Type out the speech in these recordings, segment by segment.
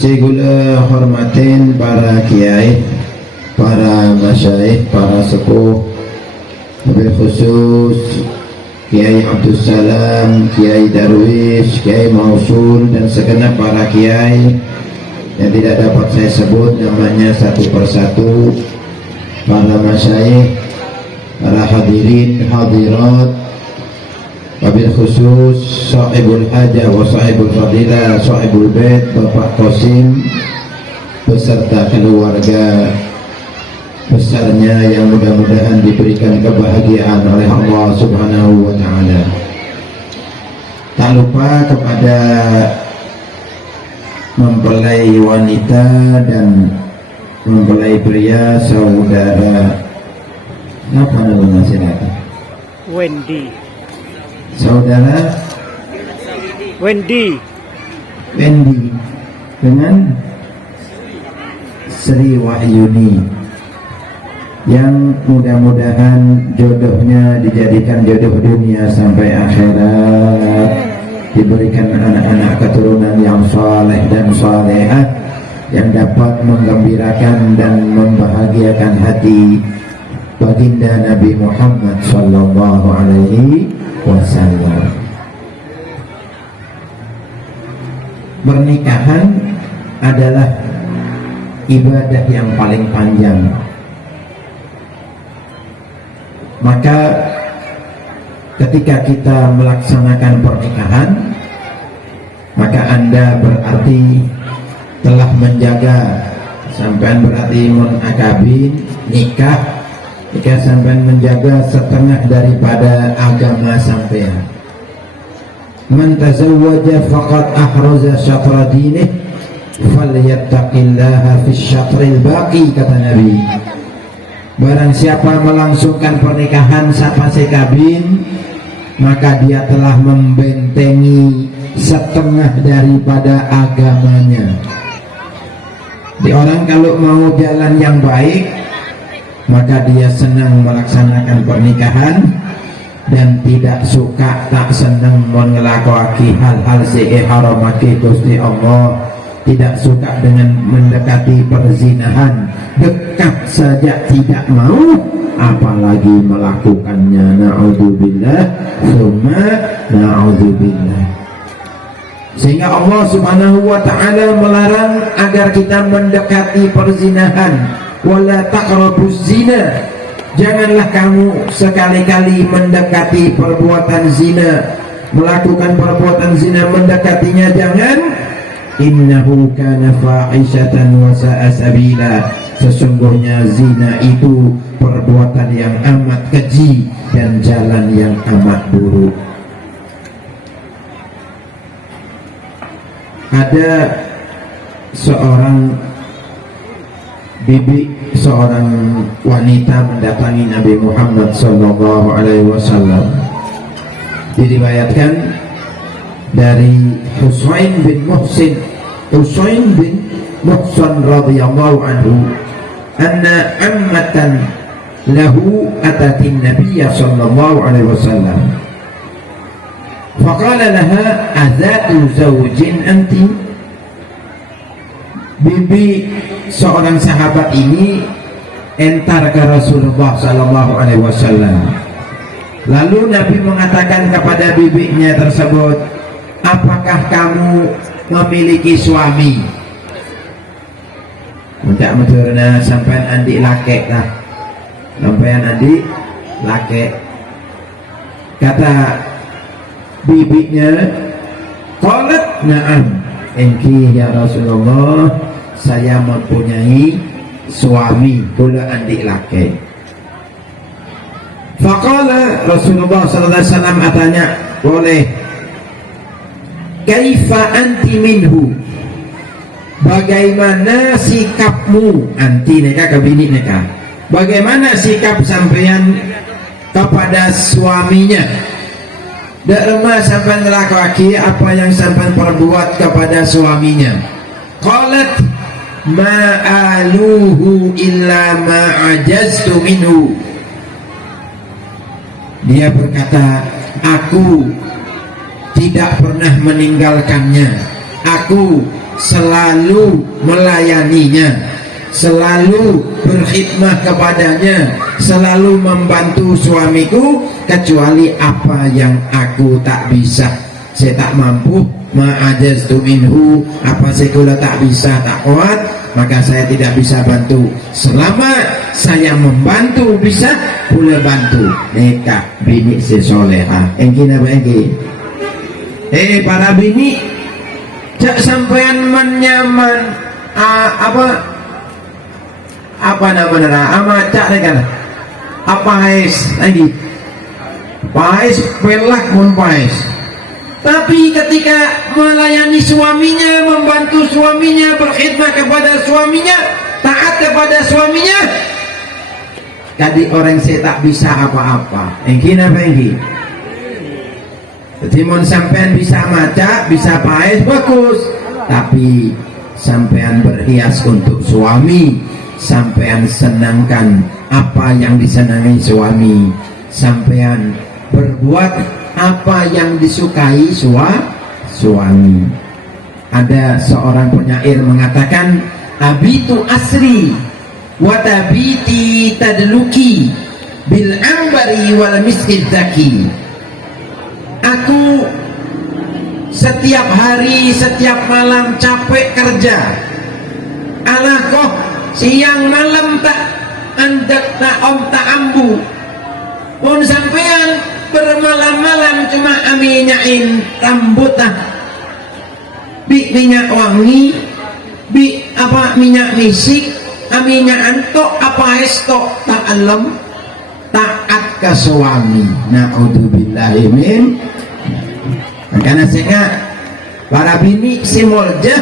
Segala hormatin para kiai, para masyaikh, para sepuh, wabil khusus Kiai Abdul Salam, Kiai Darwis, Kiai Mausul, dan segenap para kiai yang tidak dapat saya sebut namanya satu persatu, para masyaikh, para hadirin, hadirat, wabil khusus sahibul hajah wa sahibul fadilah, sahibul bait Bapak Qasim beserta keluarga besarnya yang mudah-mudahan diberikan kebahagiaan oleh Allah Subhanahu wa ta'ala. Tak lupa kepada mempelai wanita dan mempelai pria, saudara apa namanya, silakan. Wendy. Saudara Wendy dengan Sri Wahyuni, yang mudah-mudahan jodohnya dijadikan jodoh dunia sampai akhirat, diberikan anak-anak keturunan yang saleh dan salehah yang dapat menggembirakan dan membahagiakan hati baginda Nabi Muhammad sallallahu alaihi wasallam. Pernikahan adalah ibadah yang paling panjang. Maka ketika kita melaksanakan pernikahan, maka Anda berarti telah menjaga, sampean berarti munakabin, nikah sampean menjaga setengah daripada agama sampean. Man tazawwaja faqad ahraza syatra dinih falyattaqillaha fi syatril baqi, kata Nabi. Barang siapa melangsungkan pernikahan sapase kabin, maka dia telah membentengi setengah daripada agamanya. Di orang kalau mau jalan yang baik, maka dia senang melaksanakan pernikahan dan tidak suka, tak senang mengelakoni hal-hal sing haramake Gusti Allah, tidak suka dengan mendekati perzinahan, dekat saja tidak mau, apalagi melakukannya. Na'udzubillah tsumma na'udzubillah. Sehingga Allah Subhanahu wa ta'ala melarang agar kita mendekati perzinahan. Wala taqrabuz zina, janganlah kamu sekali-kali mendekati perbuatan zina, melakukan perbuatan zina, mendekatinya jangan. Innahu kana fahisyatan wa sa'a sabila, sesungguhnya zina itu perbuatan yang amat keji dan jalan yang amat buruk. Ada seorang bibi, seorang wanita mendatangi Nabi Muhammad sallallahu alaihi wasallam. Diriwayatkan dari Husain bin Muhsin radhiyallahu anhu, anna ammatan lahu atatin nabiyya sallallahu alaihi wasallam faqala laha azatu zawjin anti. Bibi seorang sahabat ini entar ke Rasulullah sallallahu alaihi wasallam. Lalu Nabi mengatakan kepada bibinya tersebut, apakah kamu memiliki suami? Tidak menuruna sampai andi laki lah, sampai andi laki. Kata bibinya, qalat na'am, engki ya Rasulullah, saya mempunyai suami, kula andi laki. Faqala Rasulullah sallallahu alaihi wasallam atanya, boleh. Kaifa anti minhu, bagaimana sikapmu, anti neka kabini neka, bagaimana sikap sampean kepada suaminya? Derma sampean ngelakoni apa yang sampean perbuat kepada suaminya? Qalat ma'aluhu illa ma'ajaztu minhu. Dia berkata, aku tidak pernah meninggalkannya, aku selalu melayaninya, selalu berkhidmat kepadanya, selalu membantu suamiku, kecuali apa yang aku tak bisa, saya tak mampu, ma'ajaztu minhu, apa saya tak bisa, tak kuat, maka saya tidak bisa bantu. Selama saya membantu bisa, boleh bantu. Nikah bini sesoleha. Engki apa engki? Para bini, jak sampean menyaman apa nama ama cak rekan apa hais lagi pais pelak pun pais, tapi ketika melayani suaminya, membantu suaminya, berkhidmat kepada suaminya, taat kepada suaminya, tadi orang saya tak bisa apa-apa. Engki apa engki? Jadi mon sampean bisa maca, bisa pais, bagus. Tapi sampean berhias untuk suami, sampean senangkan apa yang disenangi suami, sampean berbuat apa yang disukai suami. Ada seorang penyair mengatakan, abitu asri wa tabiti tadluki bil ambari wal miskid zaki. Aku setiap hari, setiap malam capek kerja, alah kok siang malam tak andak tak om tak ambu, pun sampean bermalam-malam cuma aminyain rambut lah, bi minyak wangi, bi apa minyak misik, aminyak antok apa estok tak alam, taat ke suami. Na'udzubillahi min. Karena sehingga para bini simolja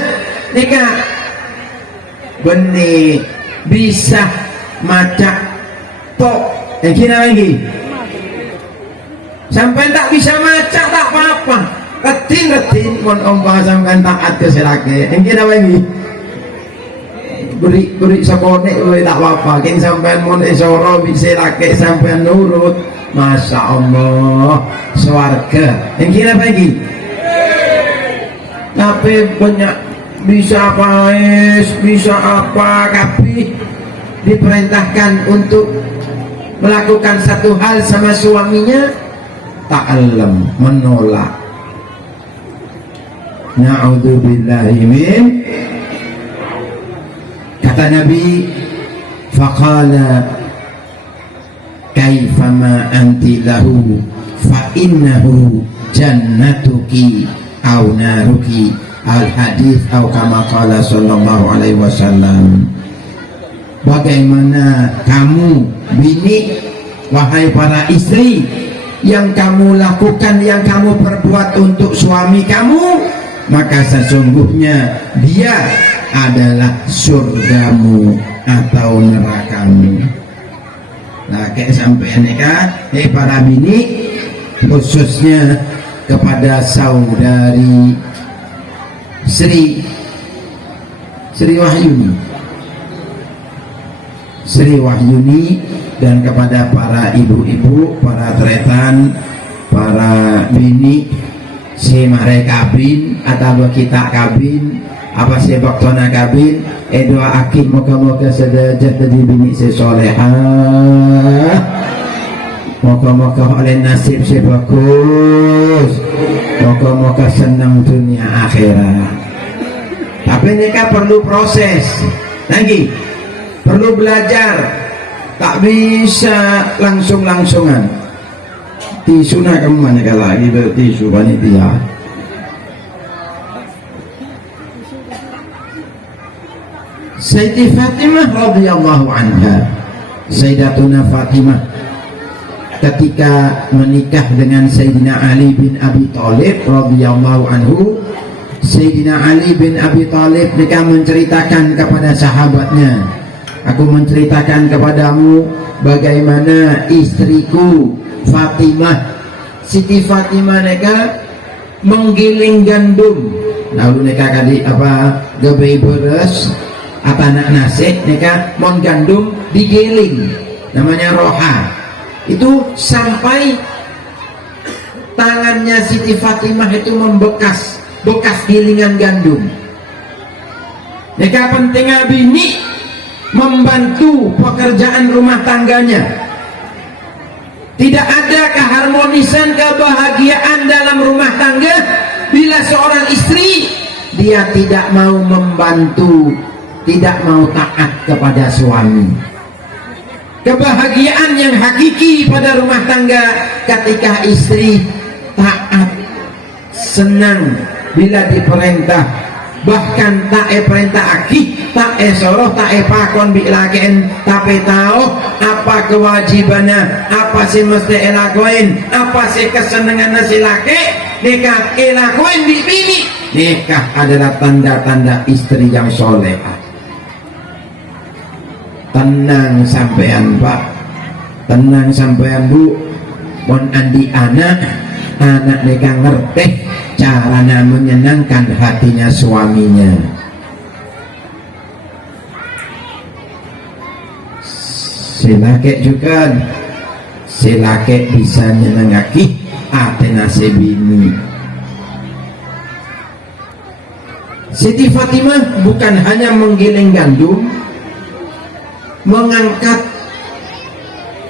nikah benih bisa maca tok kira lagi sampai tak bisa maca tak apa-apa, retin mon ompah sampai taat ke selake kira lagi beri sekonek tak apa-apa kini sampai mon esoro bisa lake sampai nurut, Masya Allah swarga kira lagi. Tapi banyak bisa apa bisa apa, tapi diperintahkan untuk melakukan satu hal sama suaminya, ta'allam, menolak. Na'udzubillahi min. Kata Nabi, faqala kaifama anti lahu fa innahu jannatuki au naruki, al hadis atau kama qala sallallahu alaihi wasallam. Bagaimana kamu bini, wahai para istri, yang kamu lakukan, yang kamu perbuat untuk suami kamu, maka sesungguhnya dia adalah surgamu atau nerakamu. Nah, kayak sampai nikah, para bini, khususnya kepada saudari Sri Wahyuni dan kepada para ibu-ibu, para tretan, para bini, si mare kabin atau kita kabin, apa si baktona kabin, doa akid moga-moga sedajat jadi bini sesolehah, moga-moga oleh nasib si bagus, moga-moga senang dunia akhirat. Tapi nikah perlu proses lagi, perlu belajar, tak bisa langsung-langsungan. Tisu nak kemana lagi bertisu panitia. Sayyidati Fatimah radhiyallahu anha, Sayyidatuna Fatimah ketika menikah dengan Sayyidina Ali bin Abi Thalib radhiyallahu anhu, Sayyidina Ali bin Abi Thalib mereka menceritakan kepada sahabatnya, aku menceritakan kepadamu bagaimana istriku Fatimah, Siti Fatimah mereka menggiling gandum, lalu mereka kali apa gabai beres apa anak nasi mereka mon gandum digiling, namanya roha. Itu sampai tangannya Siti Fatimah itu membekas, bekas gilingan gandum. Neka pentingnya bini membantu pekerjaan rumah tangganya. Tidak ada keharmonisan, kebahagiaan dalam rumah tangga bila seorang istri dia tidak mau membantu, tidak mau taat kepada suami. Kebahagiaan yang hakiki pada rumah tangga ketika istri taat, senang bila diperintah, bahkan tak perintah akih, tak soroh, tak pakon bilaken, tapi tahu apa kewajibannya, apa sih mesti lakuin, apa sih kesenangan si laki, nikah lakuin di bini. Nikah adalah tanda-tanda istri yang solehah. Tenang sampean Pak, tenang sampean Bu, mon andi anak nikah ngerti caranya menyenangkan hatinya suaminya. Si laki juga, si laki bisa nyenengaki hati si bini. Siti Fatimah bukan hanya menggiling gandum, mengangkat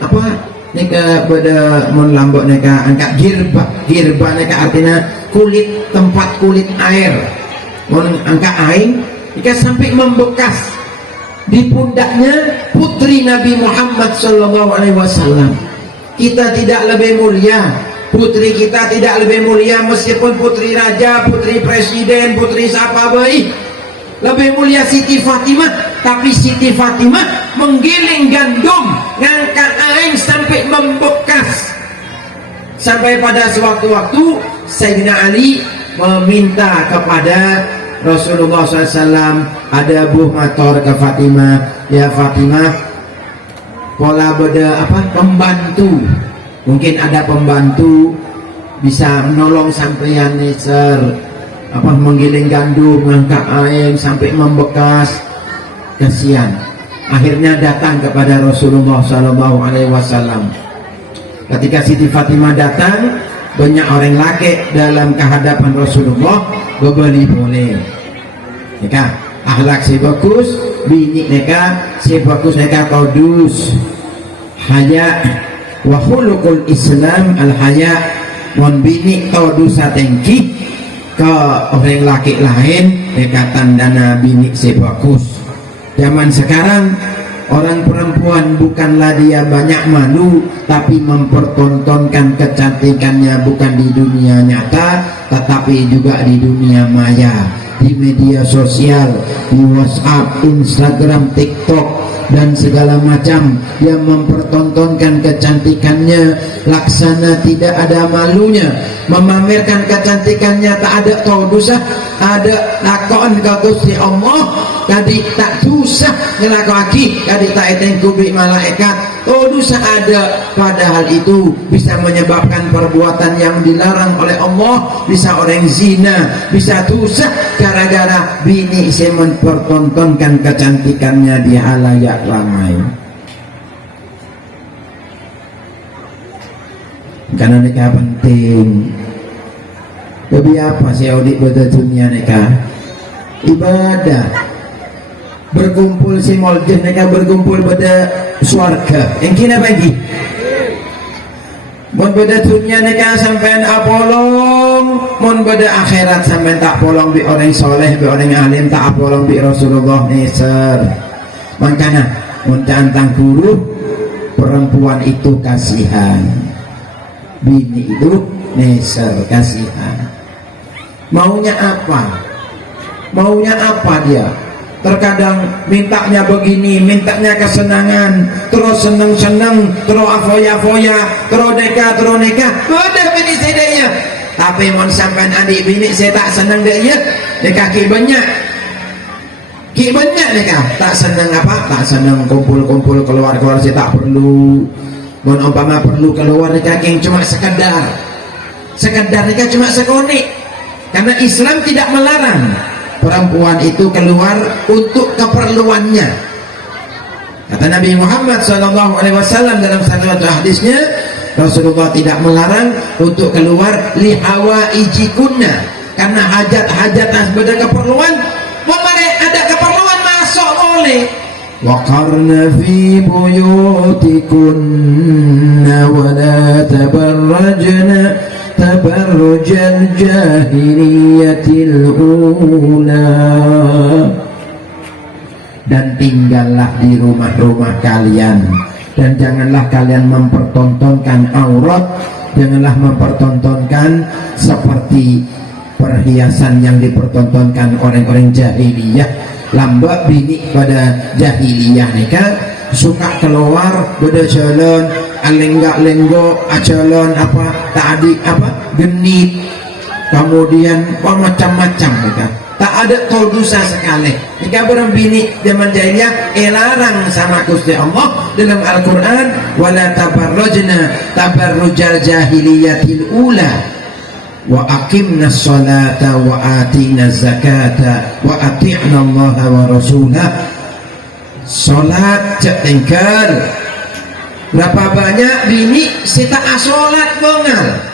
apa neka pada melambok neka angkat girba neka artinya kulit, tempat kulit air, angkat air neka sampai membekas di pundaknya putri Nabi Muhammad SAW. Kita tidak lebih mulia, putri kita tidak lebih mulia meskipun putri raja, putri presiden, putri siapa baik, lebih mulia Siti Fatimah. Tapi Siti Fatimah menggiling gandum, ngangkat air sampai membekas. Sampai pada suatu waktu Sayyidina Ali meminta kepada Rasulullah SAW, ada buah motor ke Fatimah, ya Fatimah, pola beda apa pembantu, mungkin ada pembantu bisa menolong sampeyan neser apa menggiling gandum, ngangkat air sampai membekas, kasihan. Akhirnya datang kepada Rasulullah SAW. Ketika Siti Fatimah datang, banyak orang laki dalam kehadapan Rasulullah berbeli boleh. Neka akhlak si bagus, bini neka si bagus, neka kodus, haya wa khuluqul Islam al haya. Mon bini kodus atengki ke orang laki lain, neka tandana bini si bagus. Zaman sekarang orang perempuan bukanlah dia banyak malu, tapi mempertontonkan kecantikannya bukan di dunia nyata tetapi juga di dunia maya, di media sosial, di WhatsApp, Instagram, TikTok dan segala macam. Yang mempertontonkan kecantikannya laksana tidak ada malunya, memamerkan kecantikannya tak ada tahu dosa, ada lakon ka Gusti Allah tadi tak susah ngelakoni, tadi tak etengkubi malaikat tahu dosa ada, padahal itu bisa menyebabkan perbuatan yang dilarang oleh Allah, bisa orang zina, bisa dosa gara-gara bini saya mempertontonkan kecantikannya di halayak ramai. Karena nikah penting. Lebih apa sih audit pada dunia nikah? Ibadah. Berkumpul si moljeh nikah, berkumpul pada swarga. Yang kina bagi. Mun pada dunia nikah sampai apolong, mun pada akhirat sampai tak polong bi orang soleh, bi orang alim, tak apolong bi Rasulullah nisar. Makanya mun tantang guru perempuan itu kasihan, bini itu nisar kasihan. Maunya apa? Maunya apa dia? Terkadang mintanya begini, mintanya kesenangan, terus seneng-seneng, terus afoya-foya, terus neka, udah bini sedenya. Tapi mon sampai adik bini saya tak seneng dia, neka ki banyak neka, tak seneng apa? Tak seneng kumpul-kumpul keluar-keluar saya tak perlu. Mon umpama perlu keluar neka yang cuma sekedar neka cuma sekonik, karena Islam tidak melarang perempuan itu keluar untuk keperluannya. Kata Nabi Muhammad SAW dalam satu hadisnya, Rasulullah tidak melarang untuk keluar li hawaijikunna, karena hajat-hajat beda keperluan. Mau ada keperluan وقرن في بيوتكن ولا تبرجن تبرج الجاهلية الأولى. Dan tinggallah di rumah-rumah kalian, dan janganlah kalian mempertontonkan aurat, janganlah mempertontonkan seperti perhiasan yang dipertontonkan orang-orang jahiliyah. Lambak bini pada jahiliyah nikah suka keluar beda jalan alenggak-lenggok jalan apa tadi apa genit, kemudian macam-macam nikah tak ada tol dosa sekali. Nikah barang bini zaman jahiliyah larang sama Gusti Allah dalam Al-Quran, wala tabarrujna tabarrujal jahiliyatil ula wa aqimna sholata wa atina zakata wa ati'na allaha wa rasulah. Sholat cek tinggal berapa banyak bini sita sholat bongal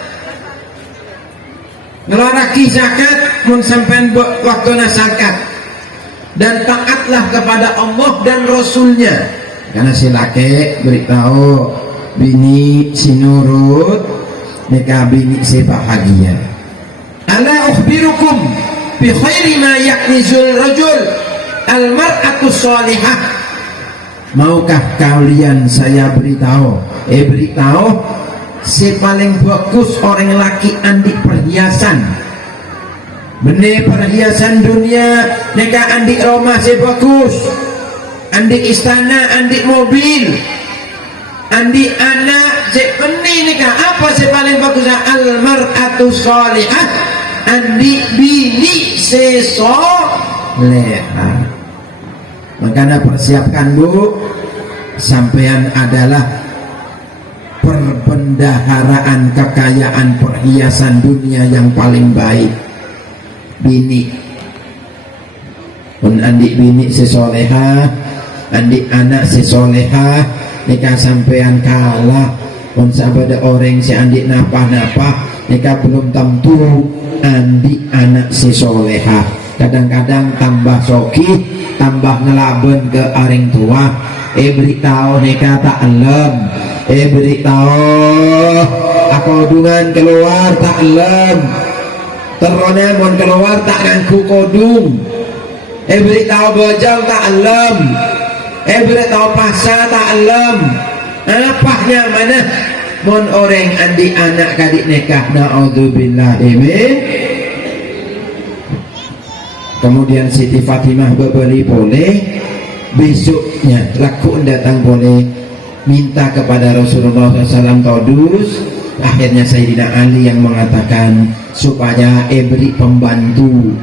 ngelaraki zakat mun sampean waktu zakat, dan taatlah kepada Allah dan Rasulnya. Karena si laki beritahu bini si nurut nikah bini si bahagia. Ala ukhbirukum bi khairi ma yaknizul rajul al mar'atu shalihah. Maukah kalian saya beritahu beritahu si paling bagus orang laki andi perhiasan, benih perhiasan dunia nikah andi rumah si bagus, andi istana, andi mobil, andi anak si benih nikah apa si paling bagus? Al mar'atu shalihah, andi bini si solehah. Makanya persiapkan bu, sampean adalah perbendaharaan kekayaan perhiasan dunia yang paling baik. Bini pun andi bini si solehah, andi anak si solehah, nikah sampean kalah pun sabada orang si andi napah-napah nikah belum tentu andi anak si solehah. Kadang-kadang tambah soki, tambah ngelaben ke aring tua. Beritahu nikah tak elem, beritahu aku dungan keluar tak elem, terone mon keluar tak ngangku kodung. Beritahu bojol tak elem, beritahu pasar tak elem. Apanya mana mon orang andi anak kadik nikah, naudzubillah. Kemudian Siti Fatimah berbeli boleh, besoknya laku datang boleh minta kepada Rasulullah SAW todus. Akhirnya Sayyidina Ali yang mengatakan supaya beri pembantu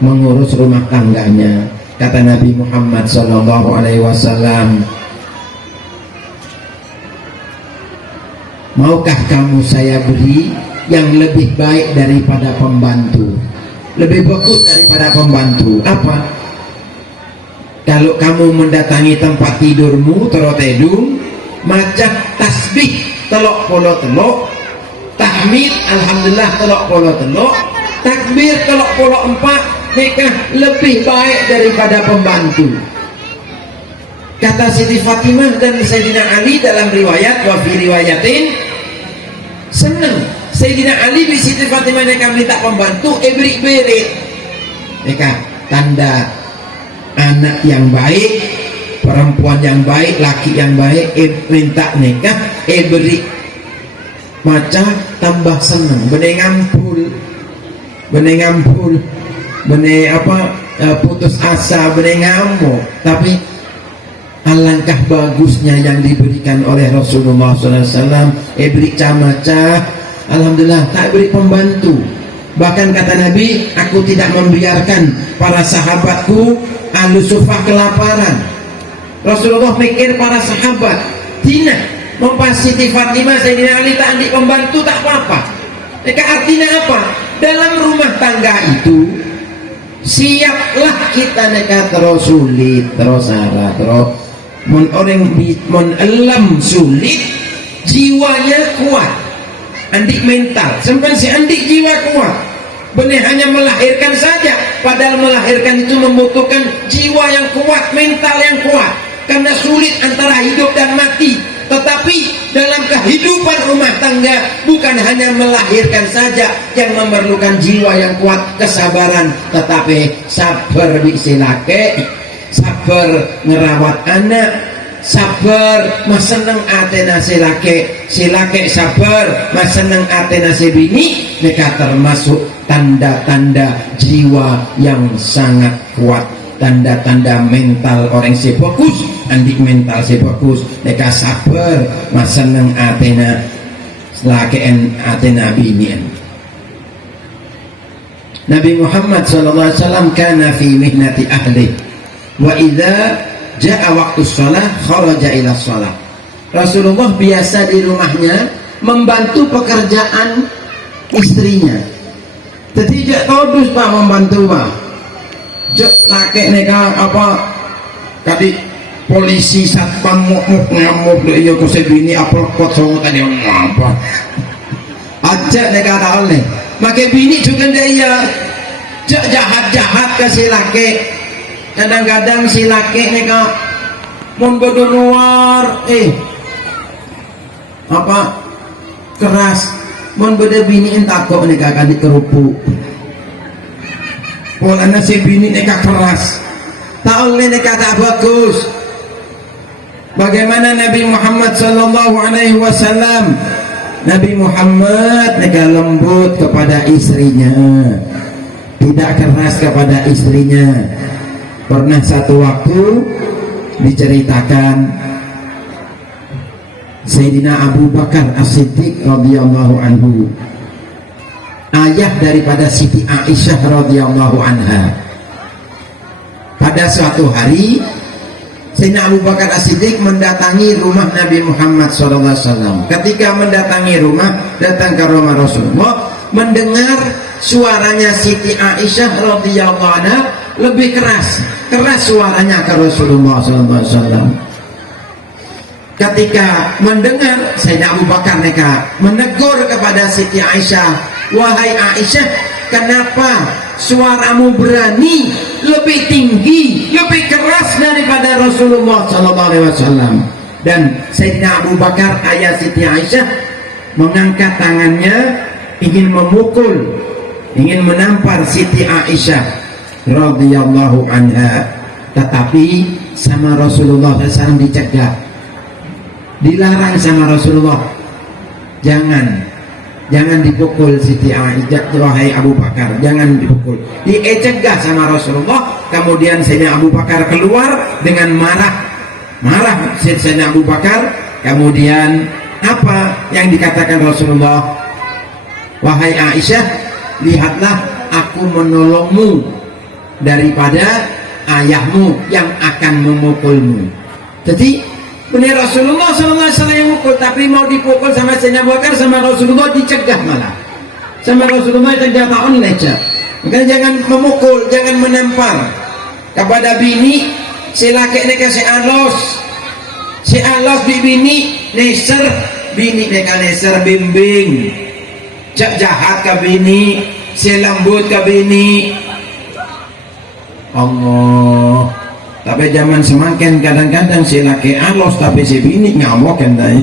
mengurus rumah tangganya. Kata Nabi Muhammad SAW, maukah kamu saya beri yang lebih baik daripada pembantu, lebih bagus daripada pembantu? Apa? Kalau kamu mendatangi tempat tidurmu terotedung, maca tasbih telok polo telok, tahmid alhamdulillah telok polo telok, takbir telok polo empat, nikah lebih baik daripada pembantu. Kata Siti Fatimah dan Sayyidina Ali dalam riwayat, wa fi riwayatin, senang Sayyidina Ali di Siti Fatimah nikah minta pembantu, berik-berik nikah, tanda anak yang baik, perempuan yang baik, laki yang baik, minta nikah, beri maca tambah senang, benih ngampul, benih apa putus asa, benih ngamuk. Tapi alangkah bagusnya yang diberikan oleh Rasulullah SAW, beri camaca, alhamdulillah tak beri pembantu. Bahkan kata Nabi, aku tidak membiarkan para sahabatku ahlu sufah kelaparan. Rasulullah mikir para sahabat, tidak Siti Fatimah Sayyidina Ali tak andi pembantu tak apa-apa. Maka artinya apa? Dalam rumah tangga itu siaplah kita nikah terus sulit, terus salah, terus mon elam sulit, jiwanya kuat, andik mental, sampai si andik jiwa kuat. benih hanya melahirkan saja, padahal melahirkan itu membutuhkan jiwa yang kuat, mental yang kuat, karena sulit antara hidup dan mati. Tetapi dalam kehidupan rumah tangga bukan hanya melahirkan saja yang memerlukan jiwa yang kuat, kesabaran, tetapi sabar bisilake, sabar ngerawat anak, sabar mas seneng atena silake, silake sabar mas seneng atena si bini. Mereka termasuk tanda-tanda jiwa yang sangat kuat, tanda-tanda mental orang si bagus, andik mental si bagus. Mereka sabar mas seneng atena lakean atena bini. Nabi Muhammad SAW kana fi mihnati ahli wa idza jaa waktu shalah kharaja ila shalah. Rasulullah biasa di rumahnya membantu pekerjaan istrinya. Jadi jak todus pak membantu pak. Jak laki neka apa tadi polisi satpam ngamuk dia ko sebini apa pot songo tadi apa. Ajak neka tahu nih. Makai bini juga dia jak jahat-jahat ke si laki. Kadang-kadang si laki neka mon bodo luar apa keras mon bodo bini entakok neka kadi kerupuk polanya si bini neka keras tahu neka tak bagus. Bagaimana Nabi Muhammad SAW? Nabi Muhammad neka lembut kepada istrinya, tidak keras kepada istrinya. Pernah satu waktu diceritakan Sayyidina Abu Bakar As-Siddiq radhiyallahu anhu, ayah daripada Siti Aisyah radhiyallahu anha. Pada suatu hari Sayyidina Abu Bakar As-Siddiq mendatangi rumah Nabi Muhammad SAW. Ketika mendatangi rumah, datang ke rumah Rasulullah, mendengar suaranya Siti Aisyah radhiyallahu anha lebih keras suaranya ke Rasulullah SAW. Ketika mendengar, Sayyidina Abu Bakar mereka menegur kepada Siti Aisyah, wahai Aisyah, kenapa suaramu berani lebih tinggi, lebih keras daripada Rasulullah SAW? Dan Sayyidina Abu Bakar ayah Siti Aisyah mengangkat tangannya ingin memukul, ingin menampar Siti Aisyah radhiyallahu anha, tetapi sama Rasulullah SAW dicegah, dilarang sama Rasulullah, jangan dipukul Siti Aisyah, wahai Abu Bakar, jangan dipukul, dicegah sama Rasulullah. Kemudian Sayyidina Abu Bakar keluar dengan marah Sayyidina Abu Bakar. Kemudian apa yang dikatakan Rasulullah? Wahai Aisyah, lihatlah aku menolongmu daripada ayahmu yang akan memukulmu. Jadi benar Rasulullah SAW yang mukul, tapi mau dipukul sama Sayyidina Abu Bakar, sama Rasulullah dicegah malah. Sama Rasulullah dicegah tahun lecah. Makanya jangan memukul, jangan menampar. Kepada bini, si laki ini kasih alos di bini, neser bini neka neser bimbing. Cak jahat ke bini, si lembut ke bini. Allah, tapi zaman semakin kadang-kadang si laki alos tapi si bini ngamuk kan dai.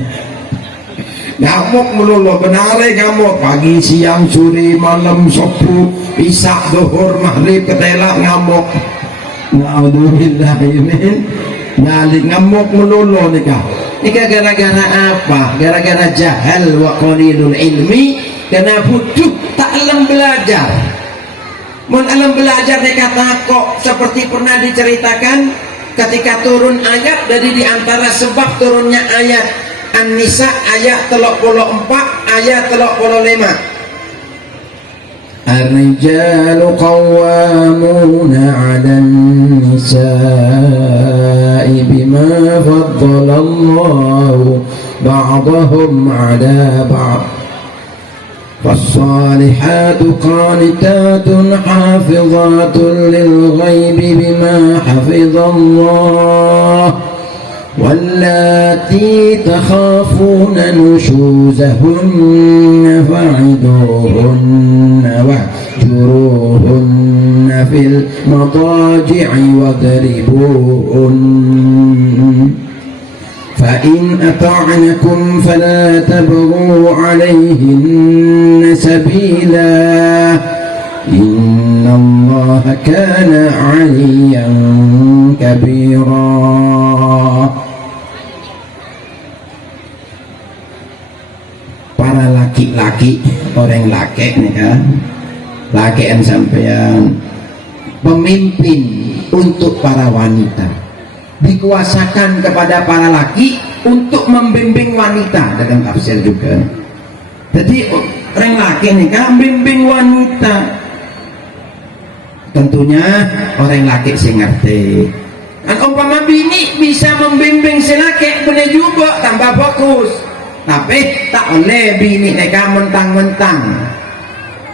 Ngamuk melulu, benare ngamuk pagi, siang, sore, malam, subuh, isak, zuhur, maghrib, ketela ngamuk. Naudzubillah min nyalik ngamuk melulu nikah. Nikah gara-gara apa? Gara-gara jahal wa qalilul ilmi, karena butuh tak alam belajar. Mun alam belajar mereka takok, seperti pernah diceritakan ketika turun ayat, dari diantara sebab turunnya ayat An-Nisa ayat 34 ayat 35. Ar-rijalu qawwamuna 'alan nisa'i bima faddala Allahu ba'dahum 'ala ba'd. فالصالحات قانتات حافظات للغيب بما حفظ الله واللاتي تخافون نشوزهن فعظوهن واهجروهن في المضاجع واضربوهن فإن أطعنكم فلا تبغوا عليهن سبيلا إن الله كان عليا كبيرا. Para laki-laki, orang laki nih kan, lakian sampean, pemimpin untuk para wanita, dikuasakan kepada para laki untuk membimbing wanita dalam tafsir juga. Jadi orang laki nih kan membimbing wanita, tentunya orang laki sing ngerti. Kan umpama bini bisa membimbing si laki, bener juga tambah fokus. Tapi tak oleh bini mereka mentang-mentang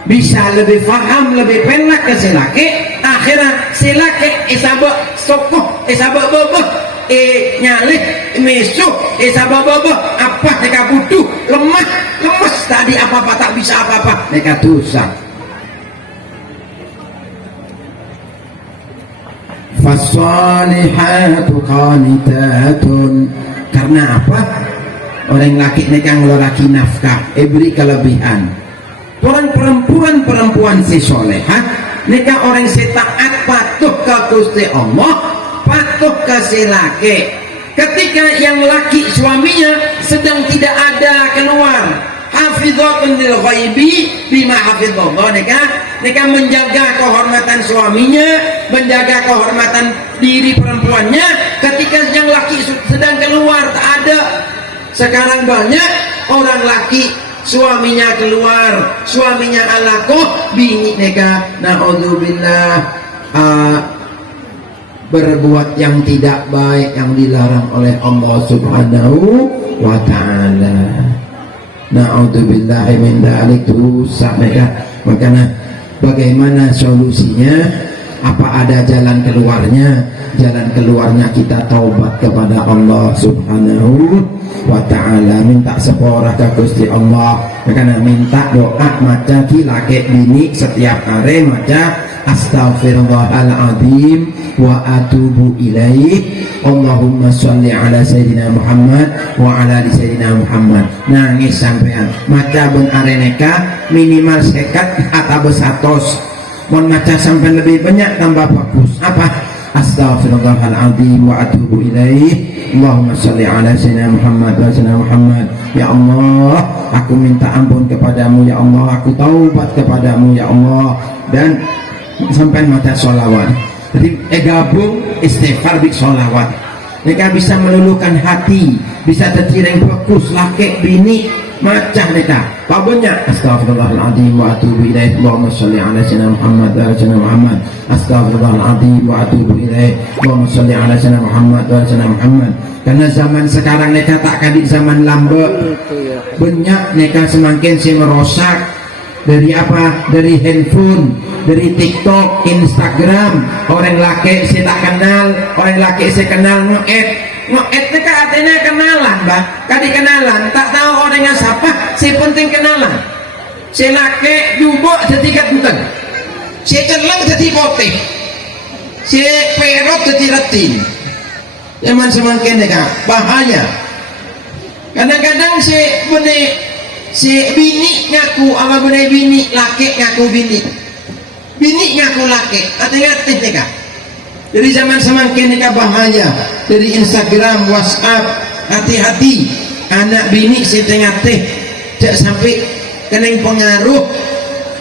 bisa lebih faham, lebih penak ke si laki, akhirnya si laki isabak sokoh, isabak boboh, nyalih, mesuh, isabak boboh, apa mereka butuh, lemah, lemes tadi apa-apa tak bisa apa-apa, mereka dosa. Fasalihatu qanitatun, karena apa? Orang laki mereka ngeloraki nafkah, beri kelebihan. Orang perempuan si solehah, mereka orang si taat patuh ke Gusti Allah, patuh ke si laki. Ketika yang laki suaminya sedang tidak ada keluar, hafizatun lil ghaibi bima hafizallah, mereka menjaga kehormatan suaminya, menjaga kehormatan diri perempuannya. Ketika yang laki sedang keluar tak ada. Sekarang banyak orang laki suaminya keluar, suaminya alakoh, bini mereka na'udzubillah berbuat yang tidak baik, yang dilarang oleh Allah Subhanahu wa ta'ala. Na'udzubillah min dzalik, dosa mereka. Makanya bagaimana solusinya? Apa ada jalan keluarnya? Jalan keluarnya kita taubat kepada Allah Subhanahu wa ta'ala, minta sepurah ke Gusti Allah. Karena minta doa maca ki laki bini setiap hari maca astaghfirullahaladzim wa atubu ilaih, Allahumma sholli ala sayyidina Muhammad wa ala ali sayyidina Muhammad. Nangis sampean maca ben areneka minimal sekat atau besatos, mau maca sampai lebih banyak tambah bagus. Apa? Astaghfirullahaladzim wa atubu ilaih, Allahumma sholli ala sayyidina Muhammad wa sayyidina Muhammad. Ya Allah, aku minta ampun kepadamu ya Allah, aku taubat kepadamu ya Allah. Dan sampai maca sholawat. Jadi gabung istighfar bi sholawat, mereka bisa meluluhkan hati, bisa terciring fokus laki bini maca mereka pokoknya astaghfirullahaladzim wa atubu ilaih, Allahumma sholli ala sayyidina Muhammad wa ala sayyidina Muhammad. Astaghfirullahaladzim wa atubu ilaih, Allahumma sholli ala sayyidina Muhammad wa ala sayyidina Muhammad. Karena zaman sekarang mereka tak kadik zaman lambat, banyak mereka semakin sih merosak dari apa? Dari handphone, dari TikTok, Instagram. Orang laki saya tak kenal, orang laki saya kenal nge-add mereka artinya kenalan, bah. Kadi kenalan, tak tahu orangnya siapa, si penting kenalan. Si laki jubok jadi bukan, si celeng jadi putih, si perot jadi retin. Zaman semakin dekat bahaya. Kadang-kadang si bini ngaku apa bener bini, laki ngaku bini ngaku laki, hati-hati dekat. Dari zaman semakin dekat bahaya. Dari Instagram, WhatsApp, hati-hati. Anak bini setengah-teh tidak sampai kena pengaruh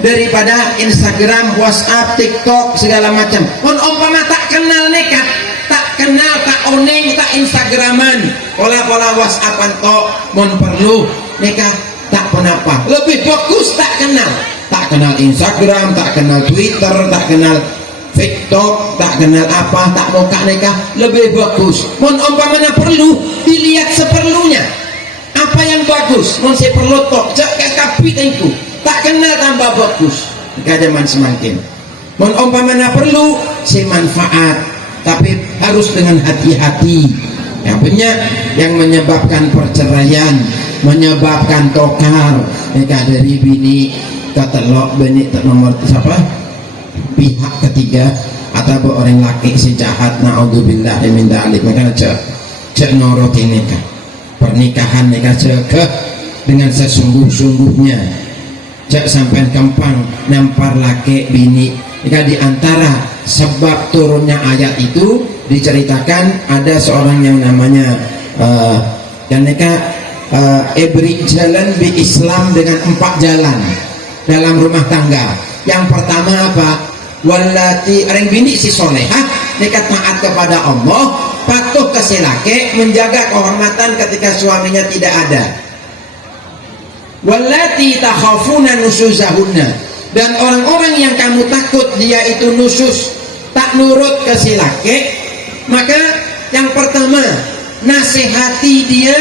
daripada Instagram, WhatsApp, TikTok segala macam. Pun umpama tak kenal nekat, tak kenal, tak oneng, tak Instagraman, pola-pola WhatsAppan tok, mon perlu nekat tak penapa. Lebih bagus tak kenal Instagram, tak kenal Twitter, tak kenal TikTok, tak kenal apa, tak mau kak nikah, lebih bagus. Mon umpamanya perlu dilihat seperlunya. Apa yang bagus? Mon saya perlu tok, cak kapitengku, tak kenal tambah bagus. Zaman semakin. Mon umpamanya perlu saya manfaat, tapi harus dengan hati-hati. yang banyak yang menyebabkan perceraian, menyebabkan tokar nikah dari bini ketelok bini nomor siapa pihak ketiga atau orang laki si jahat naudzubillah min dzalik. Maka cek noroti nikah pernikahan nikah cek dengan sesungguh-sungguhnya, cek sampai kempang nampar laki bini. Jika diantara sebab turunnya ayat itu diceritakan ada seorang yang namanya dan mereka beri jalan di Islam dengan 4 jalan dalam rumah tangga. Yang pertama apa? Wallati orang bini si solehah mereka taat kepada Allah, patuh ke si laki, menjaga kehormatan ketika suaminya tidak ada. Wallati takhafuna nusuzahunna, dan orang-orang yang kamu takut dia itu nusus, tak nurut ke si laki, maka yang pertama nasihati dia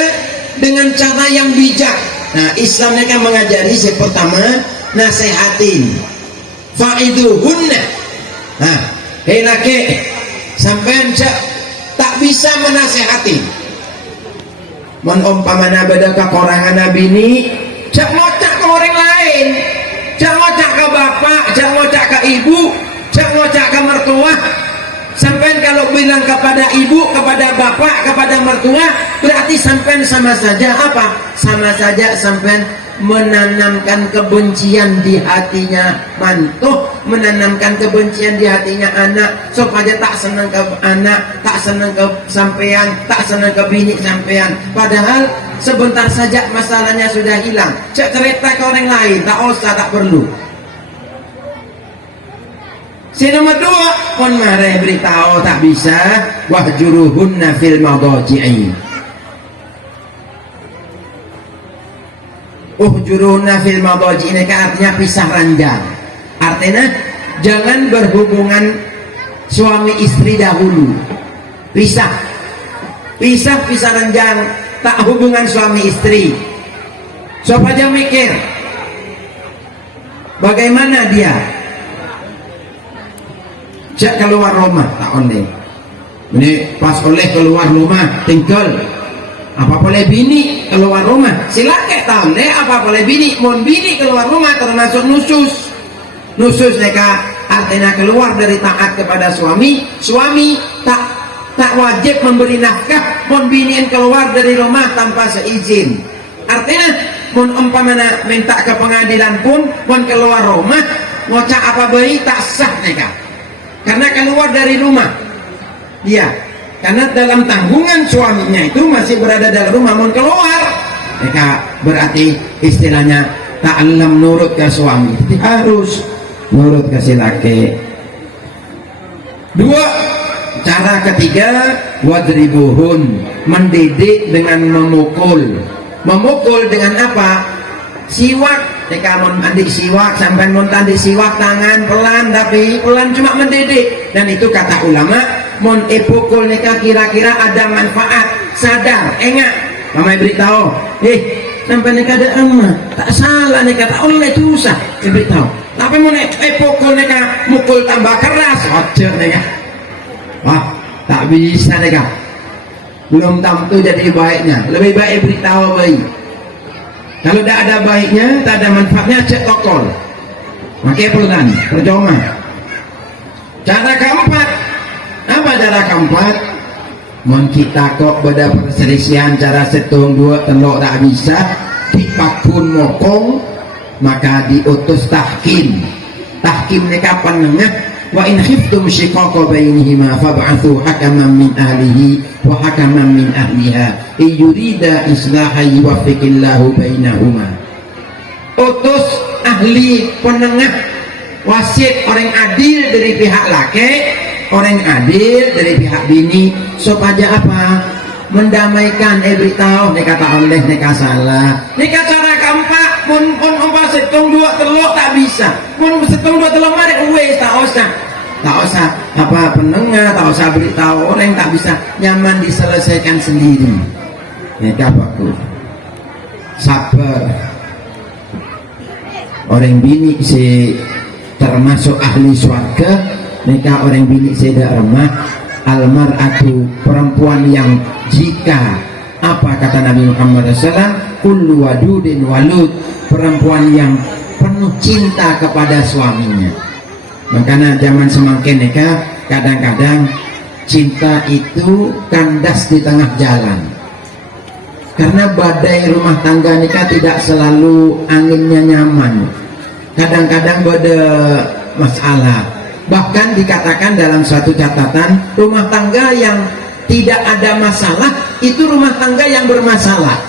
dengan cara yang bijak. Nah, Islam mereka mengajari yang pertama nasihatin fa'iduhunna. Nah, hei laki sampean tak bisa menasihati, menumpamana beda kekurangan bini cak ngocak ke orang lain, cak ngocak ke bapak, cak ngocak ke ibu, cak ngocak ke mertua. Sampai kalau bilang kepada ibu, kepada bapak, kepada mertua, berarti sampai sama saja apa? Sama saja sampai menanamkan kebencian di hatinya mantuh, menanamkan kebencian di hatinya anak, supaya tak senang ke anak, tak senang ke sampean, tak senang ke bini sampean. Padahal sebentar saja masalahnya sudah hilang. Cek cerita ke orang lain, tak usah, tak perlu. Si nomor 2, kon mare beritahu tak bisa, wahjuruhunna fil madaji'i. Uhjuruhunna fil madaji'i ini kan artinya pisah ranjang. Artinya jangan berhubungan suami istri dahulu. Pisah ranjang, tak hubungan suami istri. Siapa aja mikir bagaimana dia cek keluar rumah tak oleh ini pas oleh keluar rumah tinggal apa boleh bini keluar rumah silakan tahu deh apa boleh bini mon bini keluar rumah termasuk nusus mereka artinya keluar dari taat kepada suami tak wajib memberi nafkah mon bini yang keluar dari rumah tanpa seizin. Artinya mon umpamana minta ke pengadilan pun mon keluar rumah ngocak apa bayi tak sah mereka karena keluar dari rumah dia, karena dalam tanggungan suaminya itu masih berada dalam rumah. Mau keluar mereka berarti istilahnya ta'allam nurut ke suami, jadi harus nurut ke si laki. 2, cara ketiga wadribuhun, mendidik dengan memukul dengan apa? Siwak. Jika mau mandi siwak sampai mau tadi siwak tangan pelan, tapi pelan cuma mendidik. Dan itu kata ulama mau pukul nikah kira-kira ada manfaat, sadar enggak mama beritahu sampai nikah ada emak tak salah nikah tak oleh susah beritahu. Tapi mau pukul nikah mukul tambah keras ojo nikah wah tak bisa nikah, belum tentu jadi baiknya. Lebih baik beritahu baik. Kalau tidak ada baiknya, tak ada manfaatnya, cek tokol. Makanya pelan, percuma. Cara keempat, apa cara keempat? Mun kita kok beda perselisihan cara setung 2 telok tak bisa, dipakun mokong, maka diutus tahkim. Tahkim mereka penengah. Wa in khiftum shiqaqa bainihima fab'athu hakaman min ahlihi wa hakaman min ahliha yurida islahan yuwaffiqillahu bainahuma. Utus ahli penengah, wasit, orang adil dari pihak laki, orang adil dari pihak bini, supaya apa? Mendamaikan. Beritahu nikah tak oleh, nikah salah. Nikah cara keempat pun umpah setung 2 telok tak bisa, pun setung 2 telok mari wes tak usah apa penengah, tak usah beritahu orang, tak bisa, nyaman diselesaikan sendiri. Nikah bagus, sabar. Orang bini si termasuk ahli surga, nikah orang bini si dak remah almar'atu, perempuan yang jika apa kata Nabi Muhammad SAW, kullu wadudin walud, perempuan yang penuh cinta kepada suaminya. Makanya zaman semakin nikah kadang-kadang cinta itu kandas di tengah jalan, karena badai rumah tangga nikah tidak selalu anginnya nyaman, kadang-kadang ada masalah. Bahkan dikatakan dalam suatu catatan, rumah tangga yang tidak ada masalah itu rumah tangga yang bermasalah.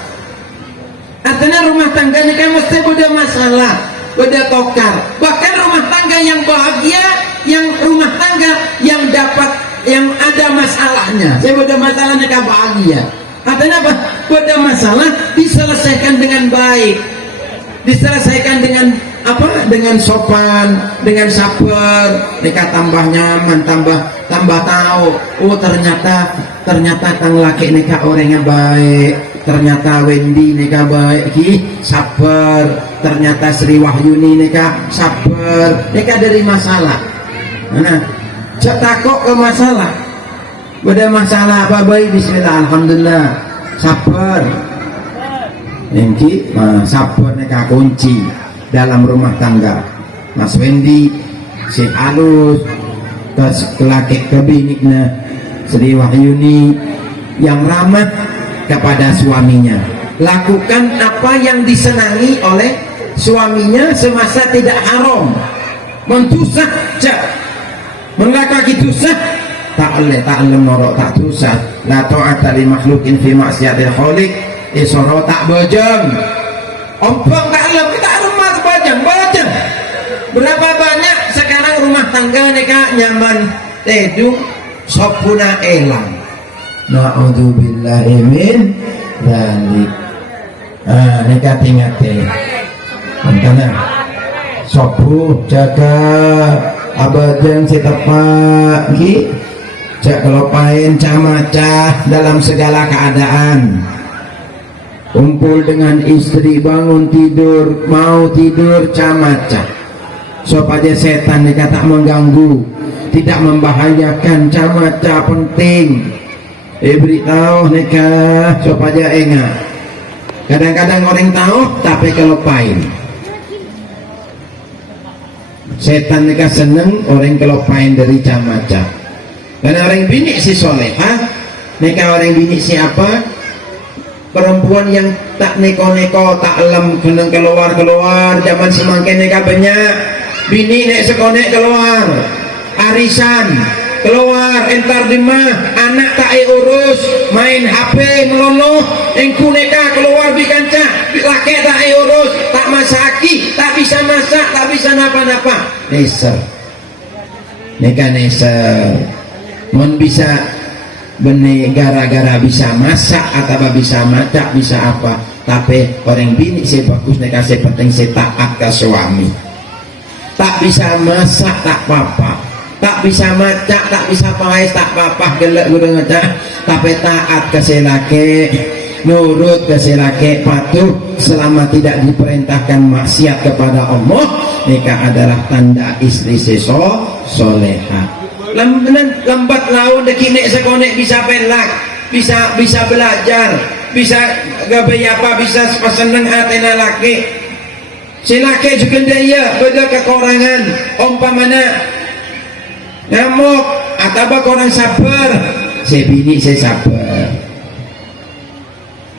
Artinya rumah tangga nikah mesti ada masalah, ada tokar. Bahkan rumah tangga yang bahagia, yang rumah tangga yang dapat, yang ada masalahnya, saya ada masalah nikah bahagia. Artinya apa? Ada masalah diselesaikan dengan baik, diselesaikan dengan apa? Dengan sopan, dengan sabar. Nikah tambah nyaman, tambah tahu. Oh ternyata tang laki nikah orangnya baik. Ternyata Wendy nikah baik, sabar. Ternyata Sri Wahyuni nikah sabar. Nikah dari masalah. Nah, cetakok ke masalah. Ada masalah apa baik? Bismillah, alhamdulillah, sabar. Engki sabar nikah kunci dalam rumah tangga. Mas Wendy si halus ke laki ke biniknya, Sri Wahyuni yang ramah kepada suaminya, lakukan apa yang disenangi oleh suaminya semasa tidak haram. Mentusah cak mengakaki tusah tak lemorok tak tusah, la ta'ata li makhlukin fi maksiatil khaliq, isoro tak bojong ompong tak lem kita rumah bojong. Berapa banyak sekarang rumah tangga nikah nyaman tedung sopuna elang. Na'udzubillahi min dzalik. Nikah tingate makanya sopu jaga abadang sitepak ki jak kelopain camaca dalam segala keadaan. Kumpul dengan istri, bangun tidur, mau tidur camaca, supaya setan nikah tak mengganggu, tidak membahayakan. Camaca penting, beritahu nikah supaya enggak. Kadang-kadang orang tahu tapi kelopain. Setan nikah seneng orang kelopain dari camaca. Karena orang bini si solehah, nikah orang bini siapa? Perempuan yang tak neko-neko, tak lem keneng keluar. Zaman semakin nikah banyak bini nek sekonek keluar, arisan keluar, entar di mah anak tak urus, main HP meloloh, engku nikah keluar bikanca, laki tak urus, tak masaki, tak bisa masak, tak bisa napa-napa. Neser nikah neser, mon bisa benih gara-gara bisa masak atau bisa masak bisa apa, tapi orang bini saya bagus nikah saya penting saya taat ke suami. Tak bisa masak tak apa-apa, tak bisa masak tak bisa pahais tak apa-apa, gelak gue ngecak, tapi taat ke si laki, nurut ke si laki, patuh selama tidak diperintahkan maksiat kepada Allah. Nikah adalah tanda istri soleha. Lambat laun dekinek sekonek bisa pelak, bisa belajar, bisa gabai apa, bisa seneng atena laki. Si laki juga dia beda kekurangan, umpamana ngamuk atau kurang sabar, si bini saya sabar.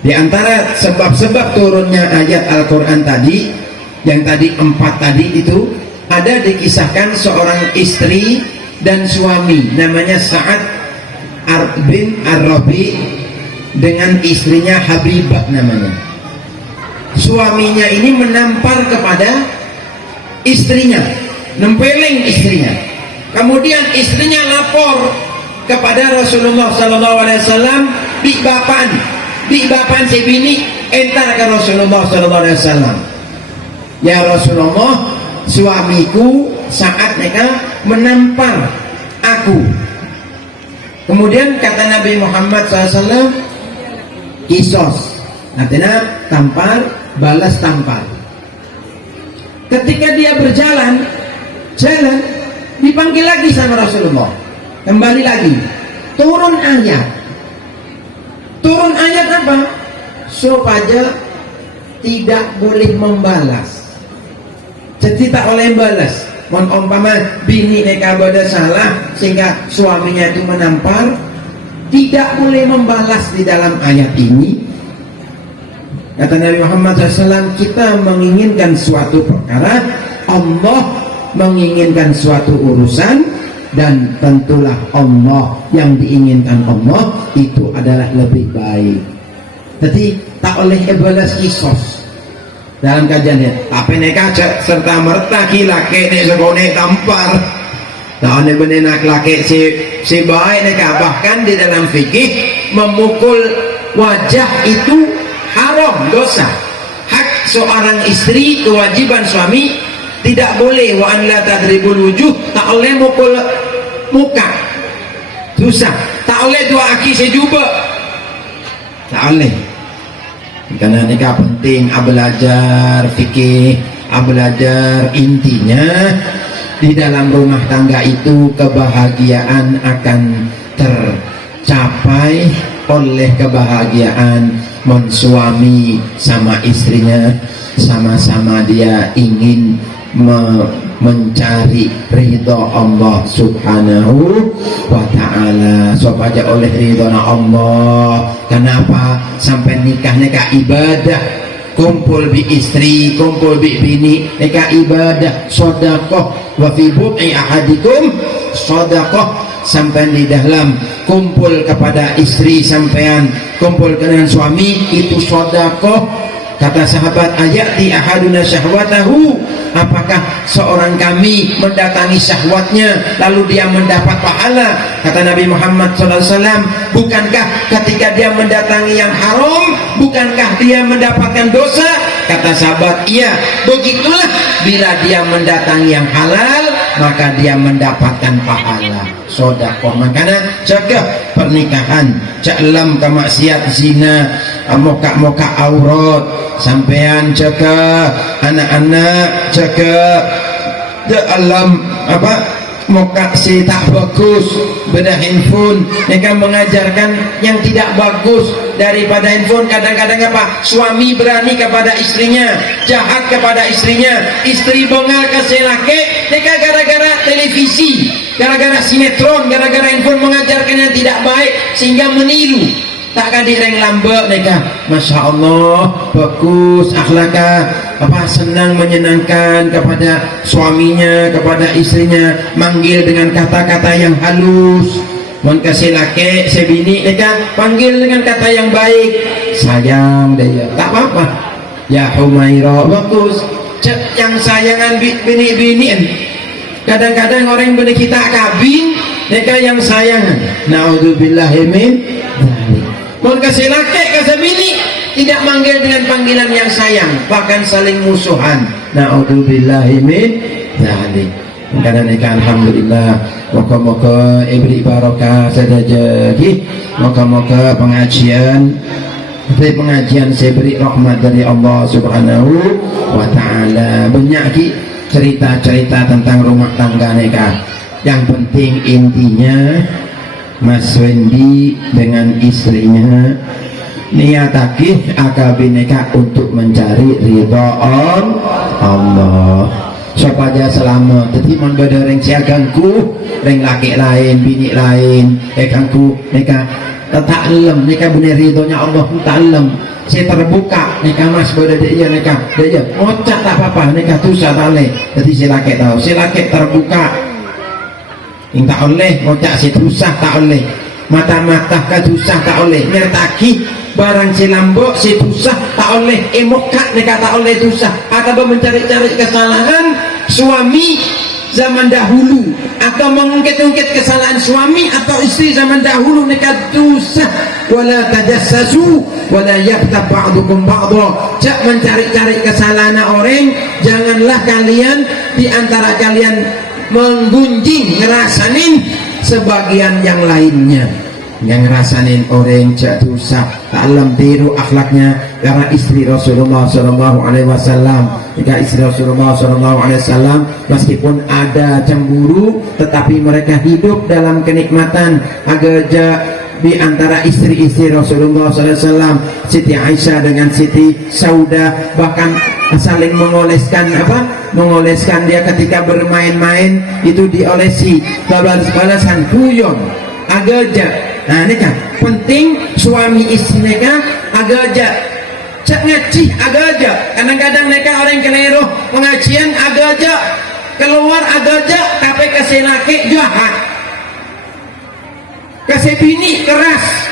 Di antara sebab-sebab turunnya ayat Al-Quran tadi, yang tadi 4 tadi itu, ada dikisahkan seorang istri dan suami namanya Sa'ad bin Ar-Rabi dengan istrinya Habibah namanya. Suaminya ini menampar kepada istrinya, nempeleng istrinya. Kemudian istrinya lapor kepada Rasulullah SAW, di bapan si bini entar ke Rasulullah SAW. Ya Rasulullah, suamiku saat nikah menampar aku. Kemudian kata Nabi Muhammad SAW, kisos, artinya tampar balas tampar. Ketika dia jalan dipanggil lagi sama Rasulullah, kembali lagi. turun ayat apa? Supaya tidak boleh membalas, jadi tak boleh balas. Umpama bini neka bada salah sehingga suaminya itu menampar, tidak boleh membalas. Di dalam ayat ini kata Nabi Muhammad SAW, kita menginginkan suatu perkara, Allah menginginkan suatu urusan, dan tentulah Allah yang diinginkan Allah itu adalah lebih baik. Jadi tak oleh balas kisos dalam kajiannya. Tapi neka serta merta laki nek sekone tampar. Tak oleh benenak laki si baik neka. Bahkan di dalam fikih memukul wajah itu haram, dosa. Hak seorang istri, kewajiban suami, tidak boleh. Wa an la tadribul wujuh, tak oleh mukul muka, dosa. Tak oleh dua aki sejuba, tak oleh. Karena nikah penting, belajar fikih, belajar intinya di dalam rumah tangga itu kebahagiaan akan tercapai oleh kebahagiaan suami sama istrinya, sama-sama dia ingin mencari ridha Allah subhanahu wa ta'ala. Supaya oleh ridha Allah, kenapa sampai nikah ibadah, kumpul bi istri, kumpul bi bini, nikah ibadah, sedekah. Wa fi bu'i ahadikum sedekah, sampai di dalam kumpul kepada istri sampean, kumpul dengan suami itu sedekah. Kata sahabat, ayati ahaduna syahwatahu, apakah seorang kami mendatangi syahwatnya lalu dia mendapat pahala? Kata Nabi Muhammad SAW, bukankah ketika dia mendatangi yang haram, bukankah dia mendapatkan dosa? Kata sahabat, iya, begitulah bila dia mendatangi yang halal, maka dia mendapatkan pahala sedekah. Makanya jaga pernikahan, jalam kemaksiat zina, moka-moka aurat, sampean jaga anak-anak, jaga dalam moka si tak bagus, beda handphone. Mereka mengajarkan yang tidak bagus daripada handphone. Kadang-kadang suami berani kepada istrinya, jahat kepada istrinya, istri bengal ke selake, mereka gara-gara televisi, gara-gara sinetron, gara-gara handphone mengajarkan yang tidak baik sehingga meniru. Tak kadireng lambek mereka, masya Allah bagus akhlaknya, senang menyenangkan kepada suaminya, kepada istrinya, manggil dengan kata-kata yang halus. Mun kasih laki sebini mereka panggil dengan kata yang baik, sayang dia, tak apa-apa ya Humaira, bagus. Yang sayangan bini-binian, kadang-kadang orang yang bini kita kabin mereka yang sayangan, naudzubillahi min dzalik. Mun kasih laki kasih bini tidak manggil dengan panggilan yang sayang, bahkan saling musuhan, naudzubillahi min dzalik. Karena nikah alhamdulillah, moga-moga ibri barokah saja, moga-moga pengajian saya beri rahmat dari Allah subhanahu wa ta'ala. Banyak cerita-cerita tentang rumah tangga nikah. Yang penting intinya Mas Wendy dengan istrinya niatake akabe nikah untuk mencari ridha Allah supaya selamat. Jadi mun beda reng siagangku, reng laki lain, bini lain, ganggu nikah tak lem nikah bener ridhonya Allah, tak lem. Saya terbuka nikah mas beda dia nikah dia ngocak tak apa-apa, nikah tu saleh. Jadi si laki tahu, si laki terbuka tak oleh ngocak si susah, tak oleh mata-mata ke susah, tak oleh ngertaki barang si lambok si susah, tak oleh emokat nikah, tak oleh susah. Atau mencari-cari kesalahan suami zaman dahulu, atau mengungkit-ungkit kesalahan suami atau istri zaman dahulu, nikah susah. Wala tajassasu wala yaghtab ba'dukum ba'dha, jak mencari-cari kesalahan orang. Janganlah kalian di antara kalian menggunjing ngerasanin sebagian yang lainnya. yang ngerasain orang jatuh dosa ta'alam tiru akhlaknya karena istri Rasulullah SAW. Jika istri Rasulullah SAW meskipun ada cemburu tetapi mereka hidup dalam kenikmatan. Agak di antara istri-istri Rasulullah SAW, Siti Aisyah dengan Siti Saudah bahkan saling mengoleskan dia ketika bermain-main itu diolesi balas-balasan guyon agak. Nah ini kan penting suami istri mereka agak cak ngaji agak. Kadang-kadang mereka orang keliru pengajian agak keluar agak tapi kasih laki jahat, kasih bini keras.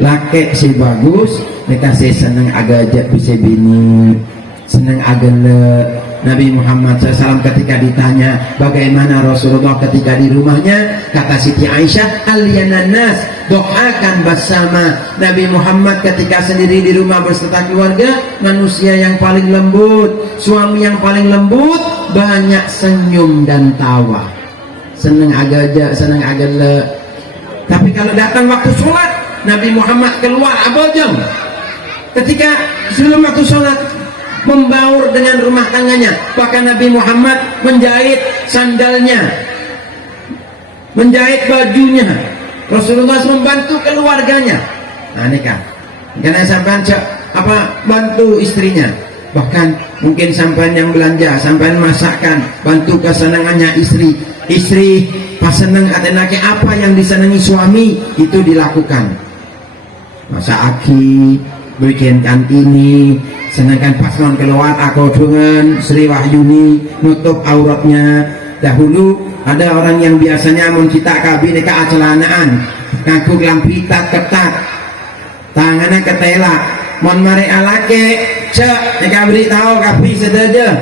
Laki si bagus mereka seneng agak bisa bini seneng agak. Nabi Muhammad SAW ketika ditanya bagaimana Rasulullah ketika di rumahnya, kata Siti Aisyah aliyananas doakan bersama. Nabi Muhammad ketika sendiri di rumah berserta keluarga manusia yang paling lembut, suami yang paling lembut, banyak senyum dan tawa, seneng agak. Tapi kalau datang waktu sholat Nabi Muhammad keluar abajam ketika sebelum waktu sholat membaur dengan rumah tangganya. Bahkan Nabi Muhammad menjahit sandalnya, menjahit bajunya. Rasulullah membantu keluarganya. Nah ini kan karena sampai bantu istrinya. Bahkan mungkin sampai yang belanja, sampai masakan, bantu kesenangannya istri pas seneng atenake apa yang disenangi suami itu dilakukan. Masak aki, bikinkan ini, sedangkan pas non keluar aku dengan Sri Wahyuni nutup auratnya. Dahulu ada orang yang biasanya mencita kabin neka acelanaan ngaku lampitat ketat tangannya ketela mon mare alake cek neka beritahu kapi sedaja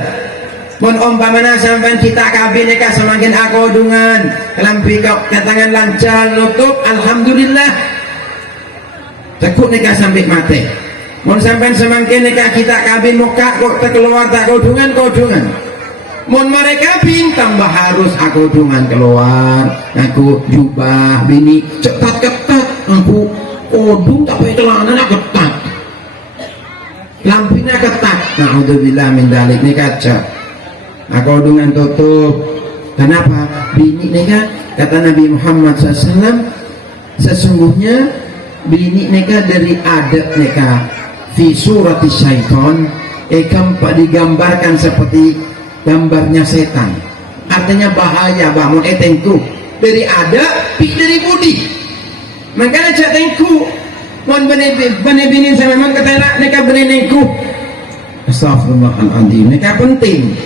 mon umpamana sampai kita kabin neka semakin aku dengan lampi ke tangan lancar nutup alhamdulillah tekuk neka sampai mati. Mun sampai semakin nikah kita kabin muka kok keluar tak kodungan. Mun mereka bin tambah harus aku kodungan keluar. Aku jubah bini ketat. Aku kodung tapi celana ketat. Lampinya ketat. Na'udzubillah min dzalik nih kaca. Aku kodungan tutup. Kenapa? Bini nikah kata Nabi Muhammad SAW sesungguhnya bini nikah dari adat nikah fi surati syaitan digambarkan seperti gambarnya setan. Artinya bahaya bangun etengku dari ada pi dari budi. Makanya cak tengku mon bini saya memang ketela neka benenengku. Astagfirullahaladzim neka penting.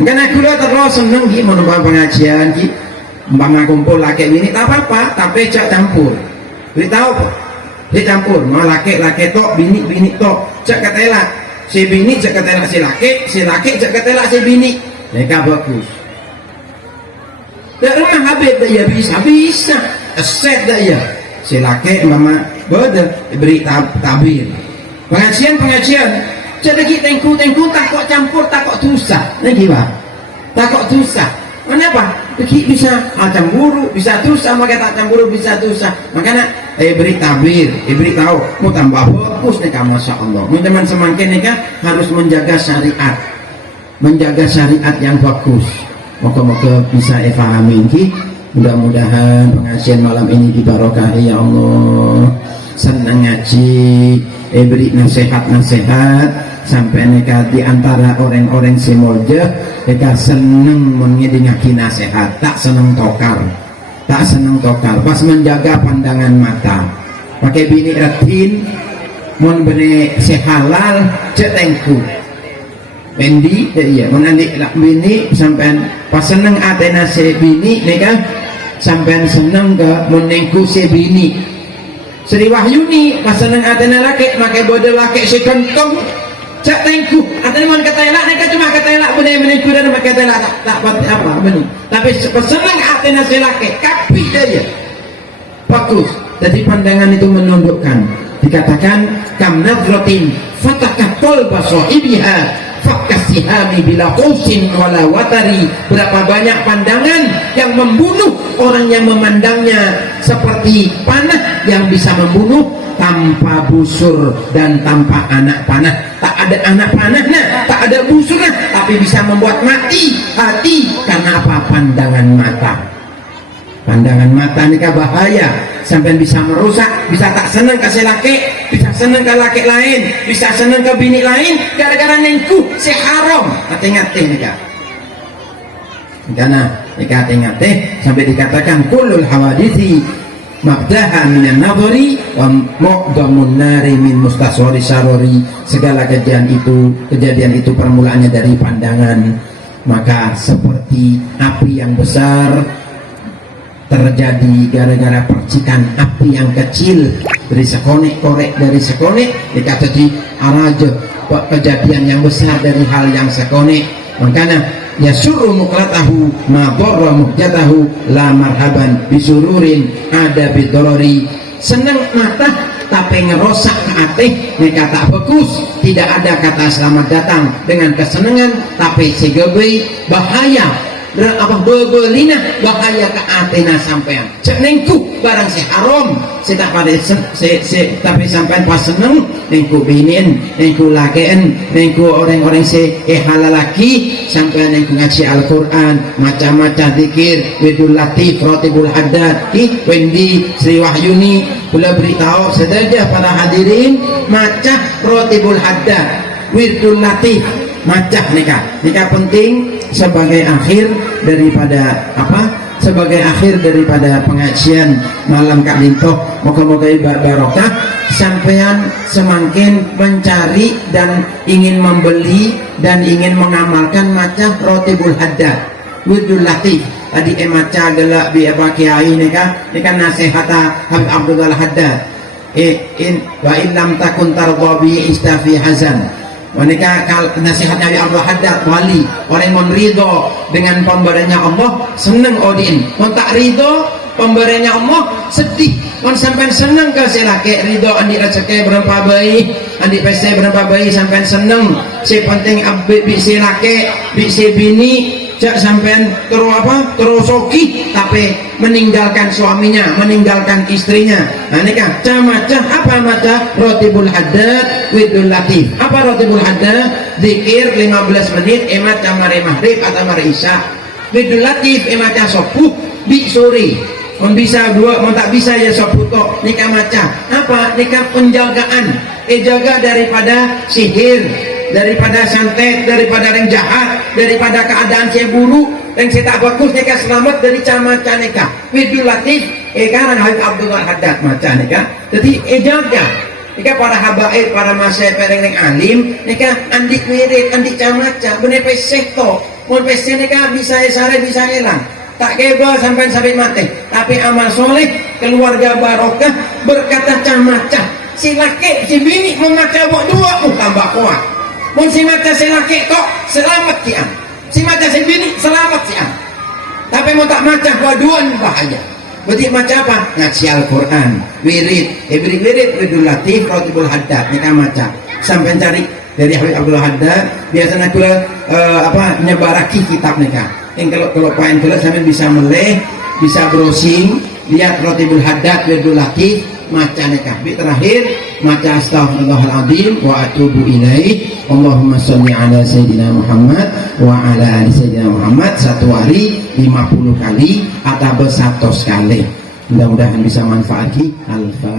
Makanya aku terus seneng ki mon pengajian ki umpama kumpul laki bini tak apa-apa tapi cak campur. Beritahu apa? Dicampur mau laki tok bini tok cek ketela si bini cek ketela si laki cek ketela si bini mereka bagus. Tak rumah habib dah ya bisa aset dah ya si laki mama bodoh beri tabir pengajian cek lagi tengku takut campur takut dosa lagi pak takut dosa. Kenapa? Bisa cemburu, bisa dosa, maka tak cemburu bisa dosa. Makanya beri tabir, beri tahu, mau tambah fokus nih kamu, masya Allah. Teman semakin nih kan harus menjaga syariat yang bagus. Moga-moga bisa pahami ini. Mudah-mudahan pengajian malam ini dibarokahi ya Allah. Senang ngaji, beri nasihat sampai mereka di antara orang-orang simolja mereka seneng mengidingaki nasihat, tak seneng tokar pas menjaga pandangan mata pakai bini retin mon beri sehalal cetengku endi iya menandik bini sampai pas seneng atena se bini mereka sampai seneng ke menengku se bini. Sri Wahyuni pas seneng atena laki pakai bodoh laki se kentong cak tengku atau man kata elak mereka cuma kata elak benih kuda dan kata elak tak apa benih tapi senang hati nasi laki kapi dia bagus. Jadi pandangan itu menundukkan. Dikatakan kam nadrotin fatakatol basohibiha fakasihami bila qusin wala watari. Berapa banyak pandangan yang membunuh orang yang memandangnya, seperti panah yang bisa membunuh tanpa busur dan tanpa anak panah. Tak ada anak panahnya, tak ada busurnya, tapi bisa membuat mati hati. Karena apa? Pandangan mata. Pandangan mata ini bahaya, sampai bisa merusak, bisa tak senang kasih laki, bisa senang ke laki lain, bisa senang ke bini lain, gara-gara nengku si haram. Hati-hati nih kak. Karena hati-hati sampai dikatakan kulul hawadithi mabdaha minan nadhari wa muqdamun nari min mustaswari sarori. Segala kejadian itu permulaannya dari pandangan. Maka seperti api yang besar terjadi gara-gara percikan api yang kecil dari sekonek korek dari sekonek dikata di araja kejadian yang besar dari hal yang sekonek. Makanya yasuru muqlatahu ma dharra muhjatahu la marhaban bisururin ada bidorori. Senang mata tapi ngerosak ke hati ini kata bagus. Tidak ada kata selamat datang dengan kesenangan, tapi segebe bahaya apa bebelina bahaya ke atina sampean. Cek nengku barang si haram, si tak pada tapi sampean pas seneng nengku binin, nengku lakean, nengku orang-orang si halalaki, sampean nengku ngaji Al-Quran, macam-macam zikir, widul latif, rotibul haddad, Wendi, Sri Wahyuni, pula beritahu sedaja para hadirin macam rotibul haddad, widul latif, macam nikah penting sebagai akhir daripada apa? Sebagai akhir daripada pengajian malam Kak Lintoh. Moga-moga barokah sampean semakin mencari dan ingin membeli dan ingin mengamalkan macam rotibul haddad, widul latif. Tadi maca gelak bi apa kiai nikah nasihat Habib Abdullah Haddad. In wa illam takun tardha bi istafi hazan. Wanita nasihat Nabi Abdul Haddad wali orang yang ridho dengan pemberiannya Allah senang odin, mau tak ridho pemberiannya Allah sedih. Mau sampai senang ke si laki ridho andi rezeki berapa bayi, andi pese berapa bayi sampai senang. Si penting abdi si laki, si bini cak sampean terus soki tapi meninggalkan suaminya, meninggalkan istrinya. Nah ini kan macam apa macam rotibul haddad widul latif. Apa rotibul haddad? Zikir 15 menit emat camare maghrib atau mare isya. Widul latif emat sopuh di sore. Mau bisa dua, mau tak bisa ya soputo. Nikah macam apa? Nikah penjagaan, jaga daripada sihir, daripada santet, daripada yang jahat, daripada keadaan saya buruk, yang saya tak bagus, nikah selamat dari camaca nikah. Widul latif, karena Habib Abdullah Haddad macam nikah. Jadi jaga, nikah para habaib, para masyarakat yang alim, nikah andik wirid, andik camaca, bener pesek to, mau pesek nikah bisa sare bisa hilang. Tak keba sampai mati, tapi amal soleh, keluarga barokah, berkata camaca. Si laki, si bini memaca dua, tambah kuat. Mun si mata si laki kok selamat siang, si mata si bini selamat siang. Tapi mau tak maca waduan bahaya. Berarti maca apa? Ngaji Al-Quran, wirid, wirid, widul latif, rotibul haddad. Nikah maca. Sampai cari dari Habib Abdul Haddad. Biasanya kula nyebaraki kitab nikah. Yang kalau pain kula sampai bisa meleh, bisa browsing, lihat rotibul haddad, widul latif, maca nikah. Terakhir maca astaghfirullahaladzim wa atubu ilaih. Allahumma sholli ala sayyidina Muhammad wa ala ali sayyidina Muhammad. Satu hari 50 kali atau 100 kali. Mudah-mudahan bisa manfaat. Al-Fatihah.